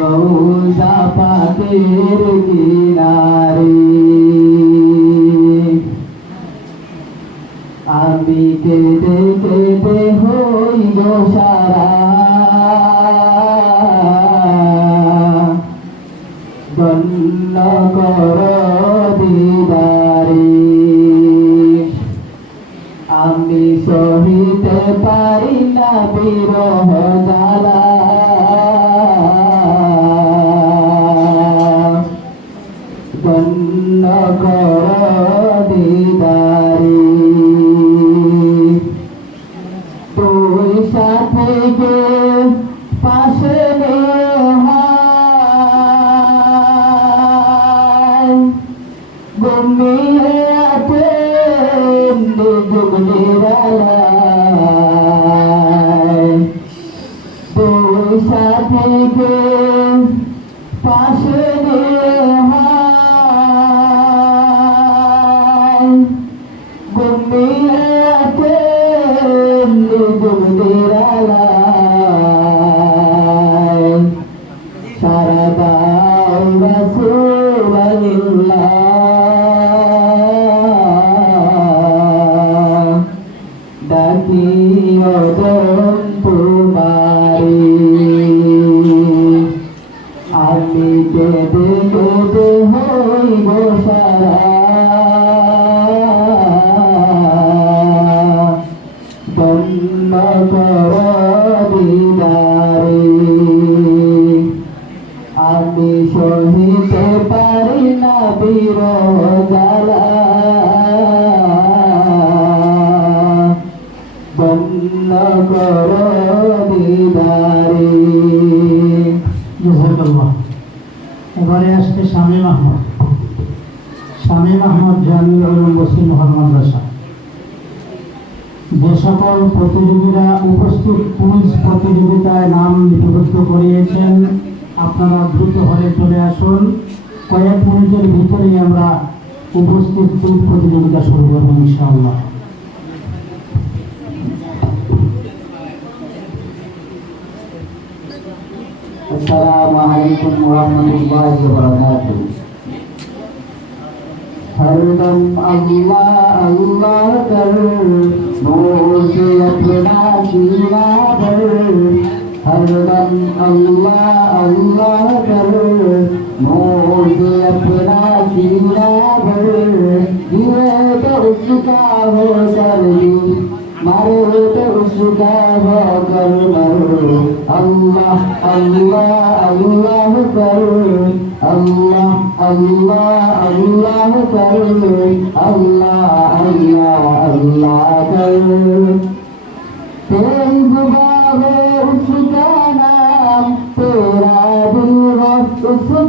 রোজা পাকের কিনারে। আমি কেঁদে কেঁদে হইব সারা। বন্ধ কর দিদারে তুই সাথে গে পাশে নে এবারে আসছে শামীম আহমদ। শামীম আহমদ জামিউল বসির মোহাম্মদ যে সকল প্রতিযোগীরা উপস্থিত কুইজ প্রতিযোগিতায় নাম লিপিবদ্ধ করিয়েছেন, আপনারা দ্রুত হলে চলে আসুন। কয়েক মিনিটের ভিতরেই আমরা উপস্থিত প্রতিযোগিতা শুরু করব ইনশাআল্লাহ। السلام عليكم ورحمة الله وبركاته हरदम अल्लाह अल्लाह कर नूर से अपना सीना भर हरदम अल्लाह अल्लाह कर नूर से अपना सीना भर दिए तो उसका हो सर्दी मारे तो उसका हो कर मरो আল্লাহ আল্লাহ আল্লাহ করুন। আল্লাহ আল্লাহ আল্লাহ করুন। আল্লাহ আল্লাহ আল্লাহ করুন।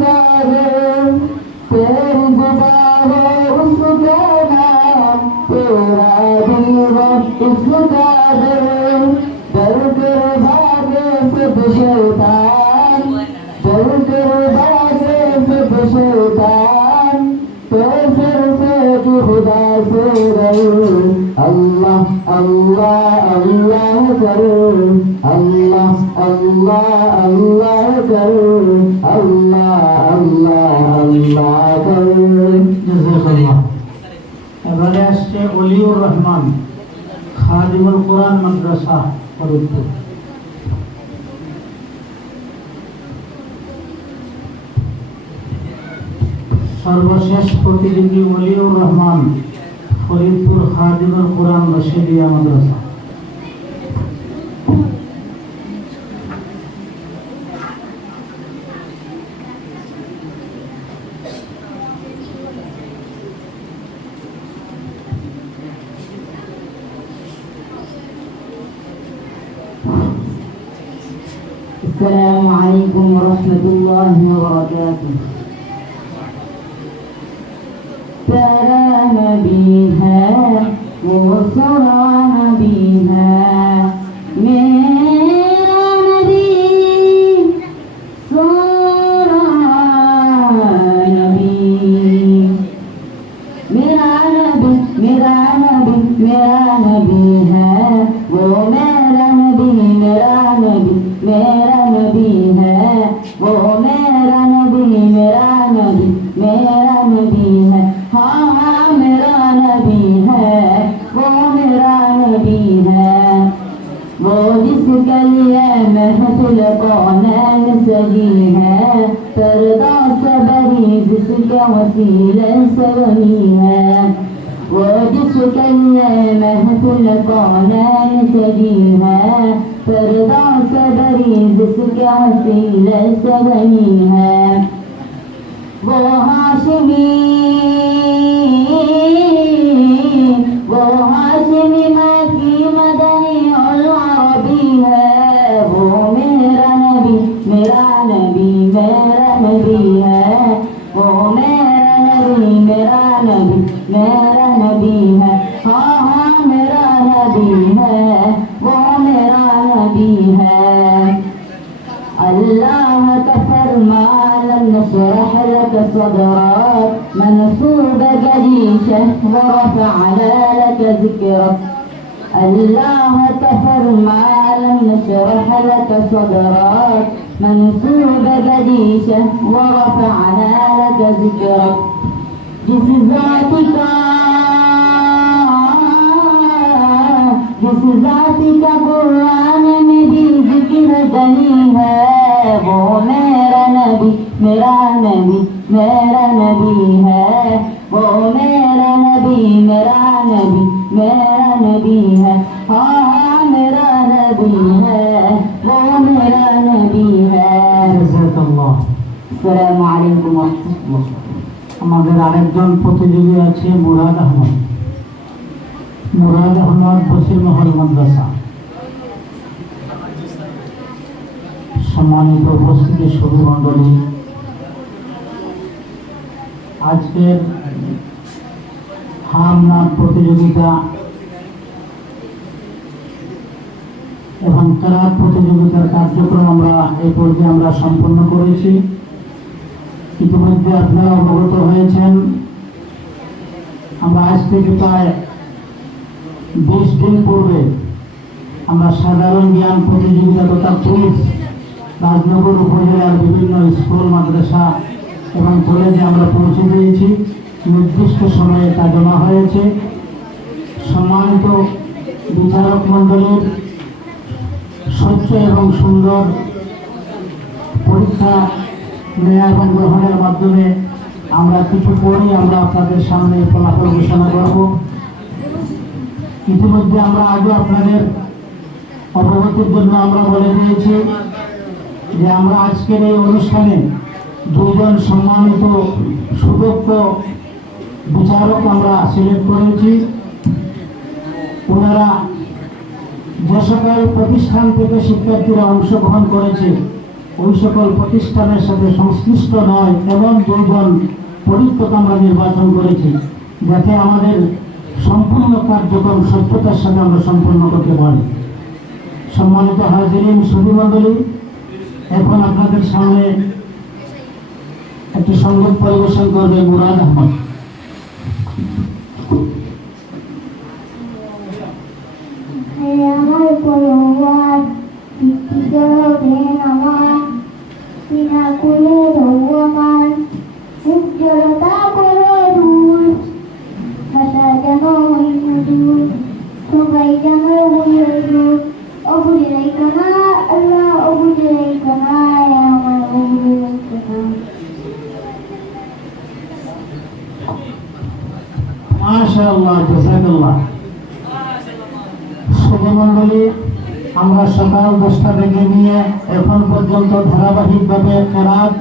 তের দান পেশের সে কি খুদা সে আল্লাহ আল্লাহ আল্লাহ করো। আল্লাহ আল্লাহ আল্লাহ করো। আল্লাহ আল্লাহ আল্লাহ রহমান, খাদিমুল কোরআন মাদ্রাসা, ফরিদপুর। সর্বশেষ প্রতিযোগী অলিউর রহমান ফরিদপুর খাদিমুল কোরআন রশিদিয়া মাদ্রাসা السلام عليكم ورحمة الله وبركاته تراها نبي سرعها نبي ميرا نبي نبي نبيها نبي نبي कौनैन सजी है पर्दा से जिसके वसीले से है वो जिसके लिए महफिल कौनैन सजी है पर्दा से बरी जिसके है। वो हाशमी नबी मेरा नबी है हाँ हाँ मेरा नबी है वो मेरा नबी है अल्लाह का फरमान नशरह लक सदरक منصوب جريشة ورفعنا لك ذكرك الله كفرمان نشرح لك صدرك منصوب جريشة ورفعنا لك ذكرك जिस का जिस जाति का है वो मेरा नबी मेरा नबी मेरा नबी है। वो मेरा नबी मेरा नबी मेरा नबी है। हाँ हाँ मेरा नबी है वो मेरा नबी है। सलामकुम वरहमत আমাদের আরেকজন প্রতিযোগী আছে মুরাদ আহমদ। মুরাদ আহমদ বসির মহল মাদ্রাসা। সম্মানিত উপস্থিতি সভি মণ্ডলী। আজকের হাম নাম প্রতিযোগিতা এবং কেরাত প্রতিযোগিতার কার্যক্রম আমরা এই পর্যায়ে আমরা সম্পন্ন করেছি। ইতিমধ্যে আপনারা অবগত হয়েছেন। আমরা আজ থেকে প্রায় বিশ দিন পূর্বে আমরা সাধারণ জ্ঞান প্রতিযোগিতা তথা কুইজ রাজনগর উপজেলার বিভিন্ন স্কুল, মাদ্রাসা এবং কলেজে আমরা পৌঁছে দিয়েছি। নির্দিষ্ট সময়ে তা জমা হয়েছে। সম্মানিত বিচারক মণ্ডলীর স্বচ্ছ এবং সুন্দর পরীক্ষা এবং গ্রহণের মাধ্যমে আমরা কিছু পরেই আমরা আপনাদের সামনে ফলাফল ঘোষণা করব। ইতিমধ্যে আমরা আগে আপনাদের অবগতির জন্য আমরা বলে দিয়েছি যে আমরা আজকের এই অনুষ্ঠানে দুজন সম্মানিত সুদক্ষ বিচারক আমরা সিলেক্ট করেছি। ওনারা যে সকল প্রতিষ্ঠান থেকে শিক্ষার্থীরা অংশগ্রহণ করেছে ওই সকল প্রতিষ্ঠানের সাথে সংশ্লিষ্ট নয়, এমন দুজন পরীক্ষক আমরা নির্বাচন করেছি, যাতে আমাদের সম্পূর্ণ কার্যক্রম সত্যতার সাথে আমরা সম্পন্ন করতে পারি। সম্মানিত হাজিরিন, সুধীমণ্ডলী, এখন আপনাদের সামনে একটি সংগীত পরিবেশন করবে মুরাদ আহমদ। সিনা কুলে রৌ আমার উজ্জ্বলতা করো দূর হইল সবাই যেন হইল দূর অবুঝাই আল্লাহ অবুঝাই কানা আমার অবুঝাই কানা মাশাআল্লাহ জাযাকাল্লাহ শুভমণ্ডলী আমরা সকাল দশটা থেকে নিয়ে এখন পর্যন্ত ধারাবাহিকভাবে কেরাত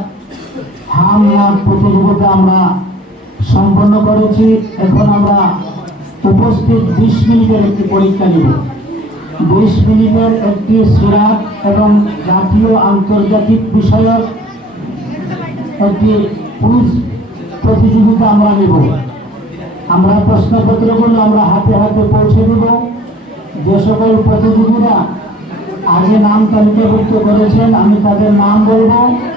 হাম নাচ প্রতিযোগিতা আমরা সম্পন্ন করেছি। এখন আমরা উপস্থিত বিশ মিনিটের একটি পরীক্ষা নিব। বিশ মিনিটের একটি সিরাত এবং জাতীয় আন্তর্জাতিক বিষয়ক একটি কুইজ প্রতিযোগিতা আমরা নেব। আমরা প্রশ্নপত্রগুলো আমরা হাতে হাতে পৌঁছে দেব। যে সকল প্রতিযোগীরা আগে নাম তালিকাভুক্ত করেছেন, আমি তাদের নাম বলব।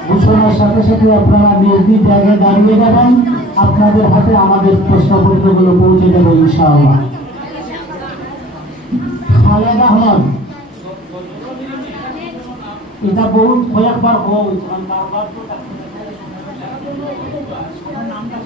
ঘোষণার সাথে সাথে আপনারা নিজ নিজ জায়গায় দাঁড়িয়ে যাবেন। আপনাদের হাতে আমাদের প্রশ্নপত্রগুলো পৌঁছে দেবো ইনশাআল্লাহ। খালেদ আহমদ। এটা বহুত কয়েকবার হোক নামটা